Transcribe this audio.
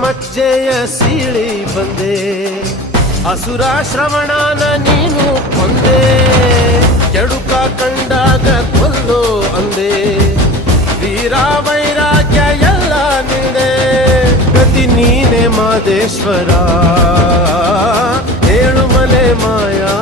ಮಜ್ಜೆಯ ಸೀಳಿ ಬಂದೆ, ಅಸುರ ಶ್ರವಣನ ನೀನು ಕೊಂದೆ, ಕೆಡುಕ ಕಂಡಾಗ ಕೊಲ್ಲು ಅಂದೆ, ವೀರ ವೈರಾಗ್ಯ ಎಲ್ಲ ನಿಂದೆ, ಗತಿ ನೀನೆ ಮಾದೇಶ್ವರ, ಏಳುಮಲೆ ಮಾಯಾ